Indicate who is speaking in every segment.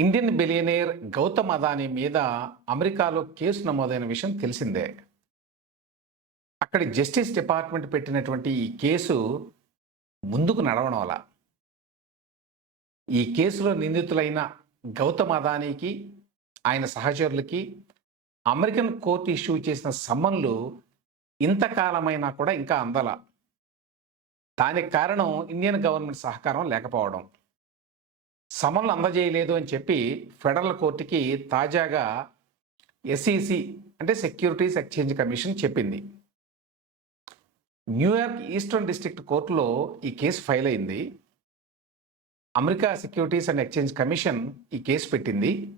Speaker 1: Indian billionaire Gautam Adani మీద అమెరికాలో case నమోదైన విషయం తెలిసిందే. అక్కడి జస్టిస్ డిపార్ట్మెంట్ పెట్టినటువంటి ఈ కేసు ముందుకు నడవడం వల్ల. ఈ కేసులో నిందితులైన గౌతమ్ అదానీకి ఆయన సహచరులకి అమెరికన్ కోర్టు ఇష్యూ చేసిన సమ్మన్లు ఇంతకాలమైనా కూడా ఇంకా అందల. దానికి కారణం ఇండియన్ గవర్నమెంట్ సహకారం లేకపోవడం. సమన్లు అందజేయలేదు అని చెప్పి ఫెడరల్ కోర్టుకి తాజాగా ఎస్ఈసి అంటే సెక్యూరిటీస్ ఎక్స్చేంజ్ కమిషన్ చెప్పింది. న్యూయార్క్ ఈస్టర్న్ డిస్ట్రిక్ట్ కోర్టులో ఈ కేసు ఫైల్ అయింది. America Securities and Exchange Commission ఈ కేసు పెట్టింది.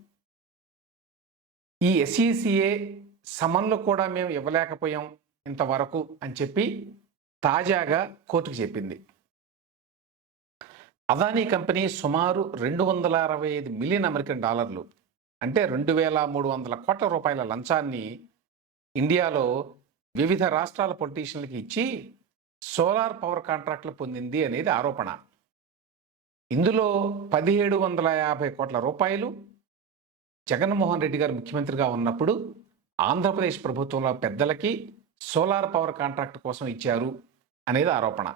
Speaker 1: ఈ ఎస్ఈసిఏ సమన్లు కూడా మేము ఇవ్వలేకపోయాం ఇంతవరకు అని చెప్పి తాజాగా కోర్టుకు చెప్పింది. అదానీ కంపెనీ సుమారు రెండు వందల అరవై ఐదు మిలియన్ అమెరికన్ డాలర్లు అంటే రెండు వేల మూడు వందల కోట్ల రూపాయల లంచాన్ని ఇండియాలో వివిధ రాష్ట్రాల పొలిటీషియన్లకి ఇచ్చి సోలార్ పవర్ కాంట్రాక్ట్లు పొందింది అనేది ఆరోపణ. ఇందులో పదిహేడు వందల యాభై కోట్ల రూపాయలు జగన్మోహన్ రెడ్డి గారు ముఖ్యమంత్రిగా ఉన్నప్పుడు ఆంధ్రప్రదేశ్ ప్రభుత్వంలో పెద్దలకి సోలార్ పవర్ కాంట్రాక్ట్ కోసం ఇచ్చారు అనేది ఆరోపణ.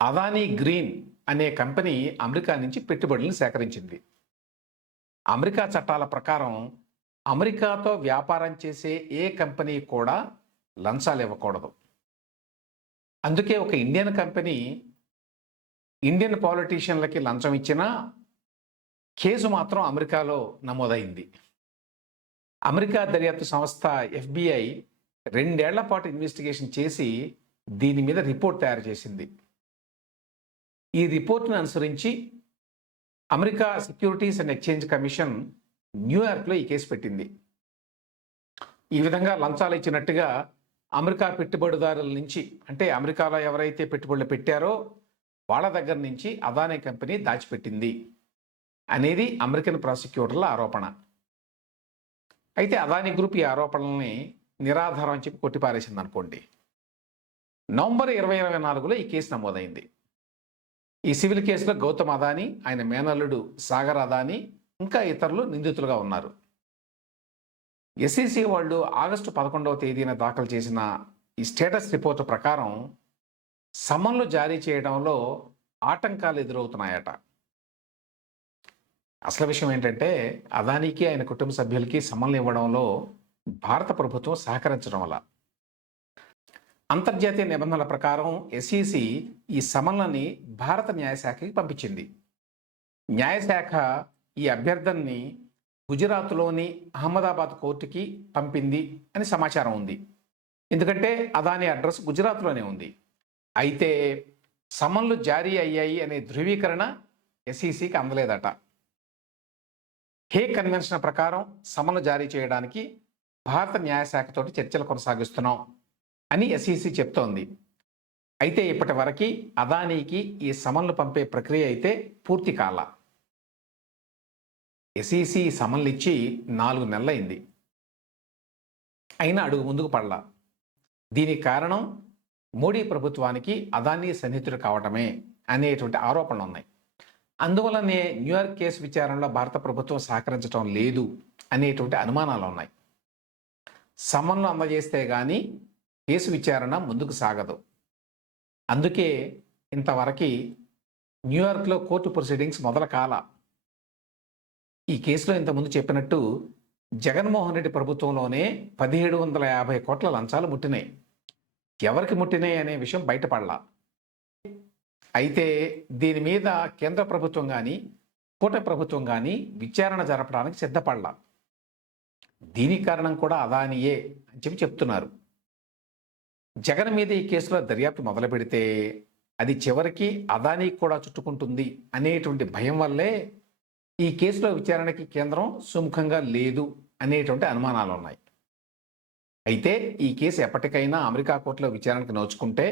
Speaker 1: అదానీ గ్రీన్ అనే కంపెనీ అమెరికా నుంచి పెట్టుబడులను సేకరించింది. అమెరికా చట్టాల ప్రకారం అమెరికాతో వ్యాపారం చేసే ఏ కంపెనీ కూడా లంచాలు ఇవ్వకూడదు. అందుకే ఒక ఇండియన్ కంపెనీ ఇండియన్ పాలిటీషియన్లకి లంచం ఇచ్చినా కేసు మాత్రం అమెరికాలో నమోదైంది. అమెరికా దర్యాప్తు సంస్థ ఎఫ్బిఐ రెండేళ్ళ పాటు ఇన్వెస్టిగేషన్ చేసి దీని మీద రిపోర్ట్ తయారు చేసింది. ఈ రిపోర్ట్ను అనుసరించి America securities and exchange commission న్యూయార్క్లో ఈ కేసు పెట్టింది. ఈ విధంగా లంచాలు ఇచ్చినట్టుగా అమెరికా పెట్టుబడిదారుల నుంచి అంటే అమెరికాలో ఎవరైతే పెట్టుబడులు పెట్టారో వాళ్ళ దగ్గర నుంచి అదానీ కంపెనీ దాచిపెట్టింది అనేది అమెరికన్ ప్రాసిక్యూటర్ల ఆరోపణ. అయితే అదానీ గ్రూప్ ఈ ఆరోపణల్ని నిరాధారం అని చెప్పి కొట్టిపారేసింది అనుకోండి నవంబర్ ఇరవై ఇరవై నాలుగులో ఈ కేసు నమోదైంది. ఈ సివిల్ కేసులో గౌతమ్ అదానీ ఆయన మేనల్లుడు సాగర్ అదానీ ఇంకా ఇతరులు నిందితులుగా ఉన్నారు. ఎస్ఈసి వాళ్ళు ఆగస్టు పదకొండవ తేదీన దాఖలు చేసిన ఈ స్టేటస్ రిపోర్టు ప్రకారం సమన్లు జారీ చేయడంలో ఆటంకాలు ఎదురవుతున్నాయట. అసలు విషయం ఏంటంటే అదానీకి ఆయన కుటుంబ సభ్యులకి సమన్లు ఇవ్వడంలో భారత ప్రభుత్వం సహకరించడం వల్ల అంతర్జాతీయ నిబంధనల ప్రకారం ఎస్ఈసి ఈ సమన్లని భారత న్యాయశాఖకి పంపించింది. న్యాయశాఖ ఈ అభ్యర్థనని గుజరాత్లోని అహ్మదాబాద్ కోర్టుకి పంపింది అని సమాచారం ఉంది. ఎందుకంటే అదాని అడ్రస్ గుజరాత్లోనే ఉంది. అయితే సమన్లు జారీ అయ్యాయి అనే ధృవీకరణ ఎస్ఈసికి అందలేదట. హే కన్వెన్షన్ ప్రకారం సమన్లు జారీ చేయడానికి భారత న్యాయశాఖతోటి చర్చలు కొనసాగిస్తున్నాం. అని ఎస్ఈసి చెప్తోంది. అయితే ఇప్పటి వరకు అదానీకి ఈ సమన్లు పంపే ప్రక్రియ అయితే పూర్తి కాల. ఎస్ఈసి సమన్లు ఇచ్చి నాలుగు నెలలైంది. అయినా అడుగు ముందుకు పడలా. దీనికి కారణం మోడీ ప్రభుత్వానికి అదానీ సన్నిహితుడు కావటమే అనేటువంటి ఆరోపణలు ఉన్నాయి అందువలనే న్యూయార్క్ కేసు విచారణలో భారత ప్రభుత్వం సహకరించడం లేదు అనేటువంటి అనుమానాలు ఉన్నాయి సమన్లు అందజేస్తే కానీ కేసు విచారణ ముందుకు సాగదు. అందుకే ఇంతవరకు న్యూయార్క్లో కోర్టు ప్రొసీడింగ్స్ మొదల కాల. ఈ కేసులో ఇంతకుముందు చెప్పినట్టు జగన్మోహన్ రెడ్డి ప్రభుత్వంలోనే పదిహేడు వందల యాభై కోట్ల లంచాలు ముట్టినాయి. ఎవరికి ముట్టినాయి అనే విషయం బయటపడలా. అయితే దీని మీద కేంద్ర ప్రభుత్వం కానీ కూట ప్రభుత్వం కానీ విచారణ జరపడానికి సిద్ధపడలా. దీనికి కారణం కూడా అదానియే అని చెప్పి చెప్తున్నారు. జగన్ మీద ఈ కేసులో దర్యాప్తు మొదలు పెడితే అది చివరికి అదానికి కూడా చుట్టుకుంటుంది అనేటువంటి భయం వల్లే ఈ కేసులో విచారణకి కేంద్రం సుముఖంగా లేదు అనేటువంటి అనుమానాలు ఉన్నాయి. అయితే ఈ కేసు ఎప్పటికైనా అమెరికా కోర్టులో విచారణకు నోచుకుంటే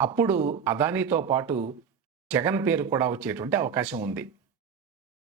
Speaker 1: అప్పుడు అదానీతో పాటు జగన్ పేరు కూడా వచ్చేటువంటి అవకాశం ఉంది.